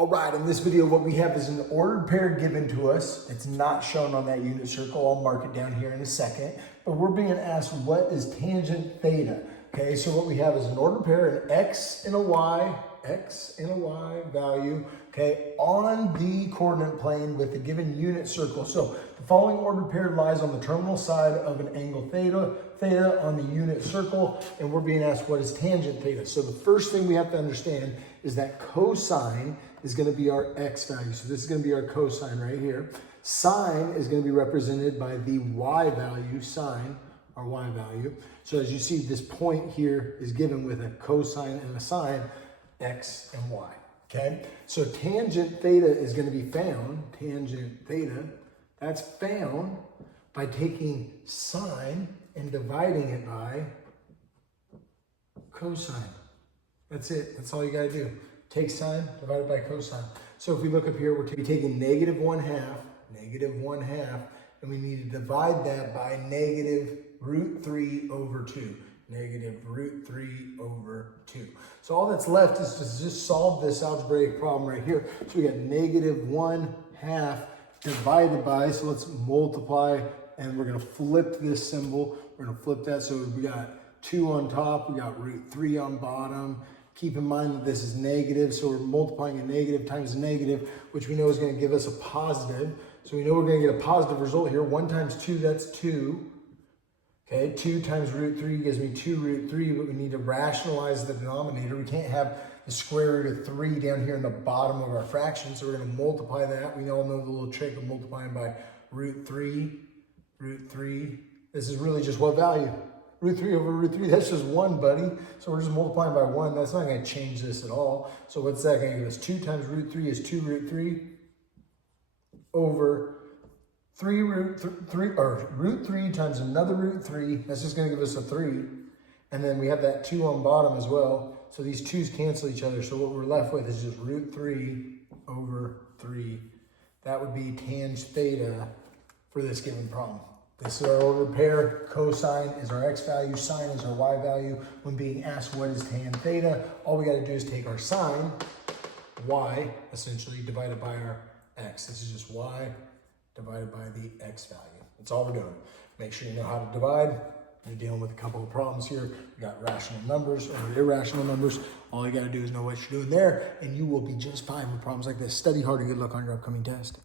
All right, in this video, what we have is an ordered pair given to us. It's not shown on that unit circle. I'll mark it down here in a second. But we're being asked, what is tangent theta? Okay, so what we have is an ordered pair, an x and a y value, okay, on the coordinate plane with a given unit circle. So the following ordered pair lies on the terminal side of an angle theta on the unit circle, and we're being asked what is tangent theta. So the first thing we have to understand is that cosine is going to be our x value. So this is going to be our cosine right here. Sine is going to be represented by the y value, sine, our y value. So as you see, this point here is given with a cosine and a sine, x and y, okay? So tangent theta is going to be found, tangent theta, that's found by taking sine and dividing it by cosine. That's it. That's all you got to do. Take sine divided by cosine. So if we look up here, we're taking negative 1/2, and we need to divide that by negative root 3 over 2. Negative root 3 over 2. So all that's left is to just solve this algebraic problem right here. So we got negative 1/2 divided by, so let's multiply, and we're going to flip this symbol. We're going to flip that, so we got 2 on top, we got root 3 on bottom. Keep in mind that this is negative, so we're multiplying a negative times a negative, which we know is going to give us a positive. So we know we're going to get a positive result here. 1 times 2, that's 2. Okay, 2 times root 3 gives me 2 root 3, but we need to rationalize the denominator. We can't have the square root of 3 down here in the bottom of our fraction, so we're going to multiply that. We all know the little trick of multiplying by root 3. This is really just what value? Root 3 over root 3, that's just 1, buddy. So we're just multiplying by 1. That's not going to change this at all. So what's that going to give us? 2 times root 3 is 2 root 3 over 3 root 3, or root 3 times another root 3. That's just going to give us a 3. And then we have that 2 on bottom as well. So these 2's cancel each other. So what we're left with is just root 3 over 3. That would be tangent theta for this given problem. This is our ordered pair. Cosine is our x value. Sine is our y value. When being asked what is tan theta, all we got to do is take our sine, y, essentially, divided by our x. This is just y divided by the x value. That's all we're doing. Make sure you know how to divide. You're dealing with a couple of problems here. We got rational numbers or irrational numbers. All you got to do is know what you're doing there, and you will be just fine with problems like this. Study hard and good luck on your upcoming test.